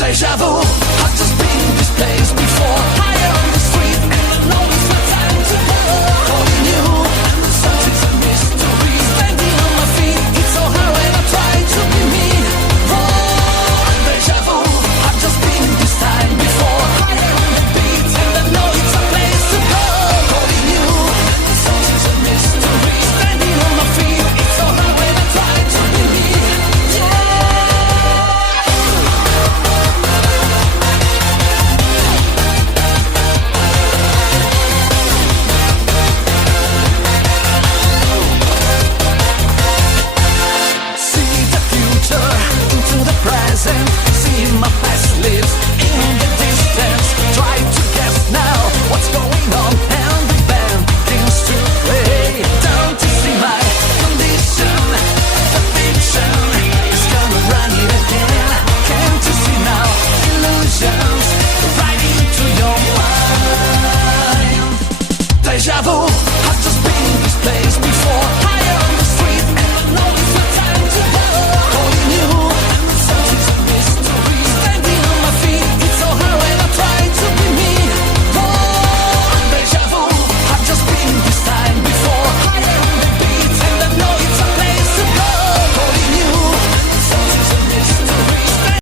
Deja vu, I've just been this place before. Higher on the street, and I know it's my time to go. Calling you, and the sound is a mystery. Standing on my feet, it's so hard when I try to be me. Oh, deja vu, I've just been this time before. Higher on the beat, and I know it's a place to go. Calling you, and the sound is a mystery. Standing on my feet, it's so hard when I try to be me. See my past lives in the distance. Try to guess now what's going on, and the band begins to play. Don't you see my condition? The fiction is gonna run it again. Can't you see now? Illusions right into your mind. Deja vu, I've just been this place before. Higher on the